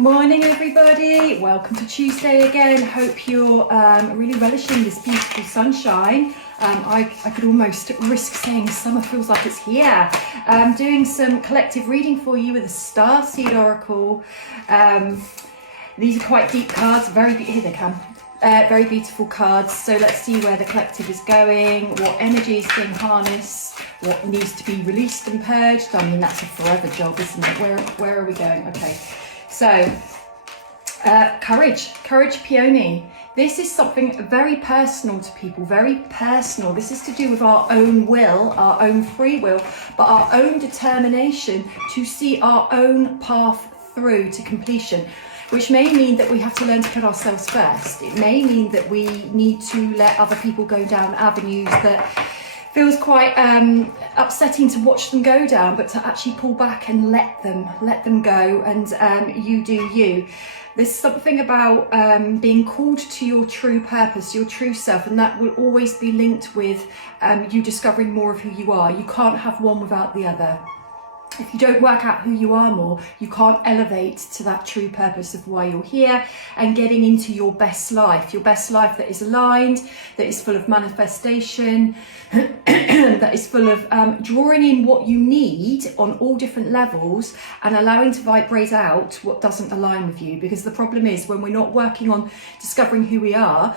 Morning everybody, welcome to Tuesday again. Hope you're really relishing this beautiful sunshine. I could almost risk saying summer feels like it's here. Doing some collective reading for you with a Starseed Oracle. These are quite deep cards, here they come. Very beautiful cards. So let's see where the collective is going, what energy is being harnessed, what needs to be released and purged. I mean, that's a forever job, isn't it? Where are we going? Okay. So, courage peony. This is something very personal to people, very personal. This is to do with our own will, our own free will, but our own determination to see our own path through to completion, which may mean that we have to learn to put ourselves first. It may mean that we need to let other people go down avenues that feels quite upsetting to watch them go down, but to actually pull back and let them go, and you do you. There's something about being called to your true purpose, your true self, and that will always be linked with you discovering more of who you are. You can't have one without the other. If you don't work out who you are more, you can't elevate to that true purpose of why you're here and getting into your best life that is aligned, that is full of manifestation, that is full of drawing in what you need on all different levels and allowing to vibrate out what doesn't align with you. Because the problem is, when we're not working on discovering who we are,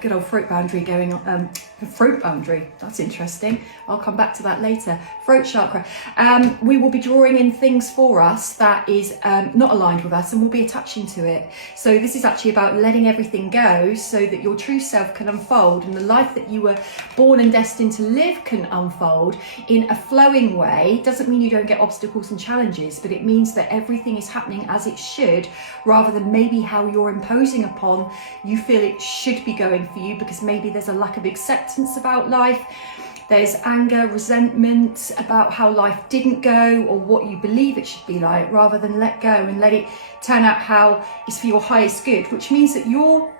good old throat boundary going on. Throat boundary, that's interesting. I'll come back to that later. Throat chakra. We will be drawing in things for us that is not aligned with us, and we'll be attaching to it. So this is actually about letting everything go so that your true self can unfold, and the life that you were born and destined to live can unfold in a flowing way. Doesn't mean you don't get obstacles and challenges, but it means that everything is happening as it should, rather than maybe how you're imposing upon you feel it should be going for you, because maybe there's a lack of acceptance about life. There's anger, resentment about how life didn't go or what you believe it should be like, rather than let go and let it turn out how it's for your highest good, which means that you're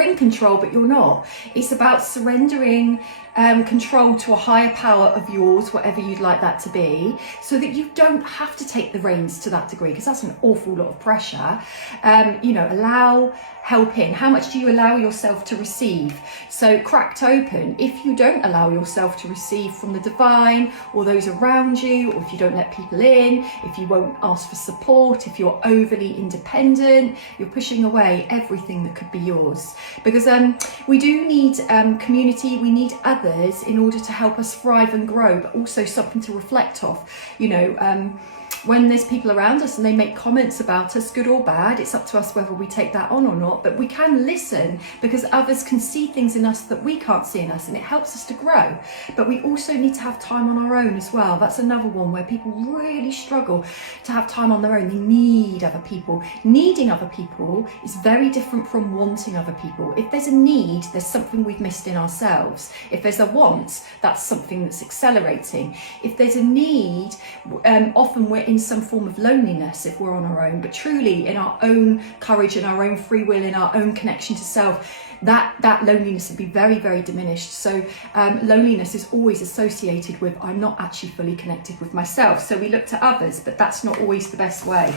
in control, but you're not. It's about surrendering control to a higher power of yours, whatever you'd like that to be, so that you don't have to take the reins to that degree, because that's an awful lot of pressure. Allow help in. How much do you allow yourself to receive? So cracked open, if you don't allow yourself to receive from the divine or those around you, or if you don't let people in, if you won't ask for support, if you're overly independent, you're pushing away everything that could be yours. Because we do need community, we need others in order to help us thrive and grow, but also something to reflect off. When there's people around us and they make comments about us, good or bad, it's up to us whether we take that on or not. But we can listen, because others can see things in us that we can't see in us, and it helps us to grow. But we also need to have time on our own as well. That's another one where people really struggle to have time on their own. They need other people. Needing other people is very different from wanting other people. If there's a need, there's something we've missed in ourselves. If there's a want, that's something that's accelerating. If there's a need, often we're in some form of loneliness if we're on our own, but truly in our own courage and our own free will, in our own connection to self, that loneliness would be very, very diminished. So loneliness is always associated with I'm not actually fully connected with myself. So we look to others, but that's not always the best way.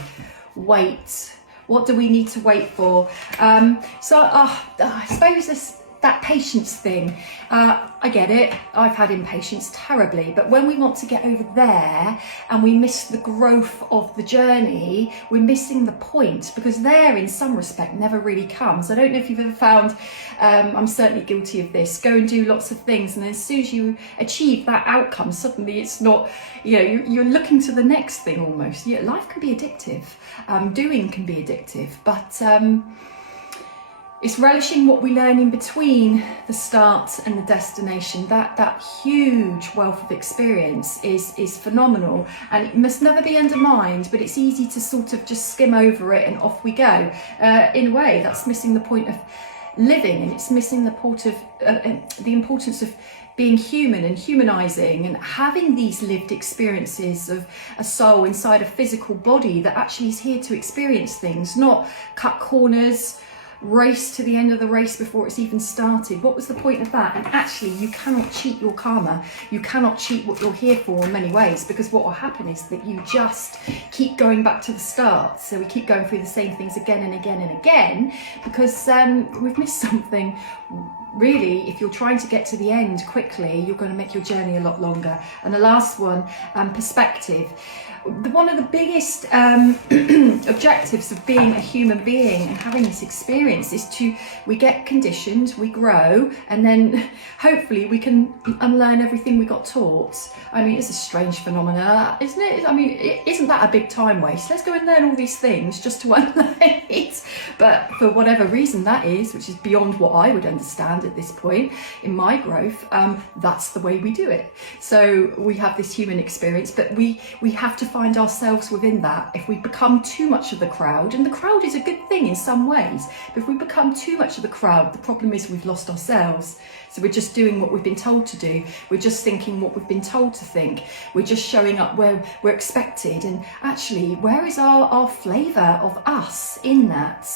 Wait. What do we need to wait for? I suppose that patience thing, I get it. I've had impatience terribly, but when we want to get over there and we miss the growth of the journey, we're missing the point, because there, in some respect, never really comes. I don't know if you've ever found, I'm certainly guilty of this, go and do lots of things, and then as soon as you achieve that outcome, suddenly it's not, you're looking to the next thing almost. Life can be addictive, doing can be addictive, but it's relishing what we learn in between the start and the destination. That huge wealth of experience is phenomenal, and it must never be undermined, but it's easy to sort of just skim over it and off we go. In a way, that's missing the point of living, and it's missing the importance of being human and humanizing and having these lived experiences of a soul inside a physical body that actually is here to experience things, not cut corners, race to the end of the race before it's even started. What was the point of that? And actually, you cannot cheat your karma. You cannot cheat what you're here for in many ways, because what will happen is that you just keep going back to the start. So we keep going through the same things again and again and again, because we've missed something. Really, if you're trying to get to the end quickly, you're going to make your journey a lot longer. And the last one, perspective. One of the biggest objectives of being a human being and having this experience is we get conditioned, we grow, and then hopefully we can unlearn everything we got taught. I mean, it's a strange phenomena, isn't it? I mean, isn't that a big time waste? Let's go and learn all these things just to unlearn it. But for whatever reason that is, which is beyond what I would understand at this point in my growth, that's the way we do it. So we have this human experience, but we have to find ourselves within that. If we become too much of the crowd, and the crowd is a good thing in some ways, but if we become too much of the crowd, the problem is we've lost ourselves. So we're just doing what we've been told to do. We're just thinking what we've been told to think. We're just showing up where we're expected. And actually, where is our flavour of us in that?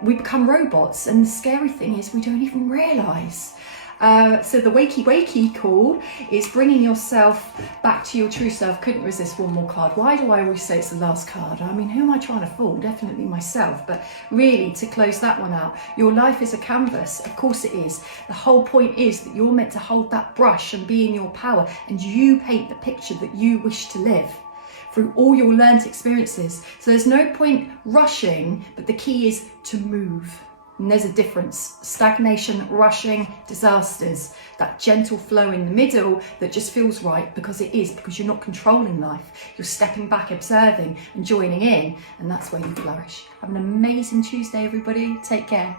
We become robots, and the scary thing is we don't even realise. So the wakey call is bringing yourself back to your true self. Couldn't resist one more card. Why do I always say it's the last card? I mean, who am I trying to fool? Definitely myself. But really, to close that one out, your life is a canvas. Of course it is. The whole point is that you're meant to hold that brush and be in your power, and you paint the picture that you wish to live through all your learnt experiences. So there's no point rushing, but the key is to move. And there's a difference. Stagnation, rushing, disasters. That gentle flow in the middle that just feels right because it is, because you're not controlling life. You're stepping back, observing and joining in. And that's where you flourish. Have an amazing Tuesday, everybody. Take care.